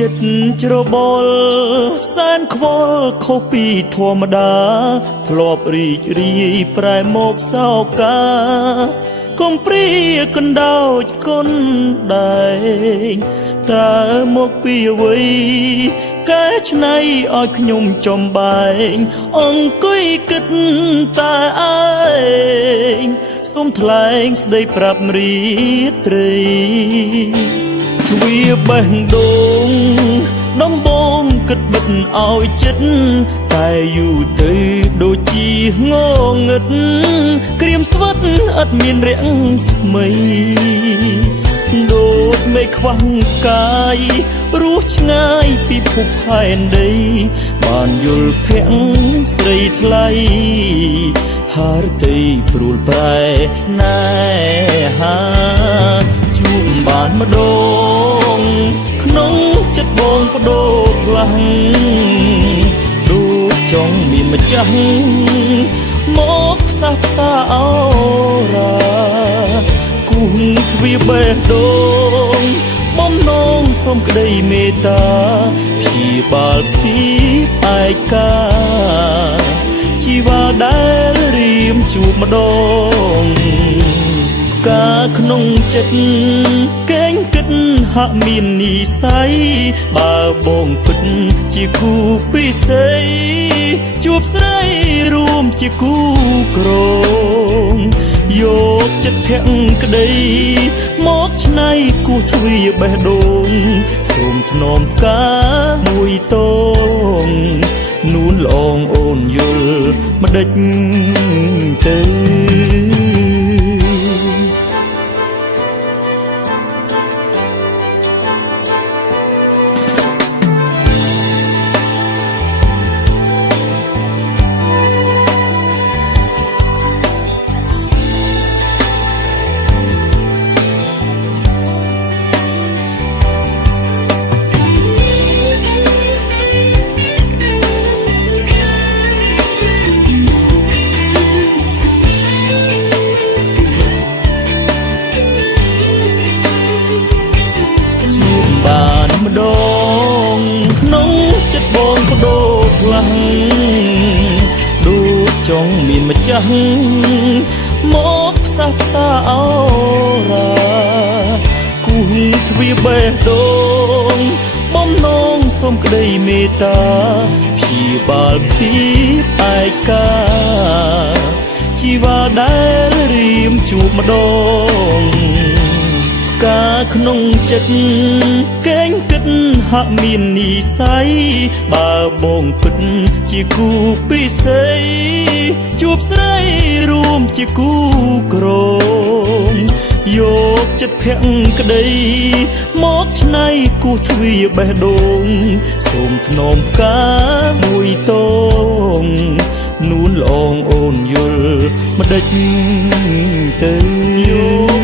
ចិត្តច្របល់សែនខ្វល់ខុសពីធម្មតាធ្លាប់រីករាយប្រែមកសោកាកុំព្រាកណ្ដោចគុណដែងតើមកពីអ្វីកែច្នៃឲ្យខ្ញុំចំបែងអង្គុយគិតតែឯងសូមថ្លែងស្ដីប្រាប់រីត្រីទ្វាបេះដូងដំបងគិតបិទឲ្យចិត្តតែយូរទៅដូចជាងងឹតក្រៀមស្វិតឥតមានរាំងស្មីដូចមេឃខ្វះកាយរស់ឆ្ងាយពីភពផែនដីបានយល់ភាំងស្រីថ្លៃហារតីព្រួលប្រែស្នេហាជួបបានម្ដងក្នុងចិត្តបងបដូរខ្លាំងដូចចង់មានម្ចាស់មកផ្សះផ្សាអូរាគូទ្វាបេះដូងបំណងសូមក្តីមេត្តាព្យាបាលភាពឯកាជីវ៉ាដែលរៀមជួបម្ដងការក្នុងចិត្តកេងគិតហាក់មាននិស័យបើបងពិតជាគូពិសេសជួបស្រីរួមជាគូក្រងយកចិត្តធាក់ក្តីមកច្នៃគូទ្វាបេះដូងសូមធ្នមផ្កាមួយតងនួនល្អងអូនយល់ម្ដេចទៅបានម្ដងក្នុងចិត្តបងបដូរខ្លាំងដូចចង់មានម្ចាស់មកផ្សះផ្សាអូរាគូទ្វាបេះដូងបំណងសូមក្តីមេត្តាព្យាបាលភាពឯកាជីវ៉ាដែលរៀមជួបម្ដងការក្នុងចិត្តកេងគិតហាក់មាននិស័យបើបងពិតជាគូពិសេសជួបស្រីរួមជាគូក្រងយកចិត្តភាំងក្តីមកច្នៃគូទ្វាបេះដូងសូមធ្នមផ្កាមួយតងនួនល្អងអូនយល់ម្ដេចទៅ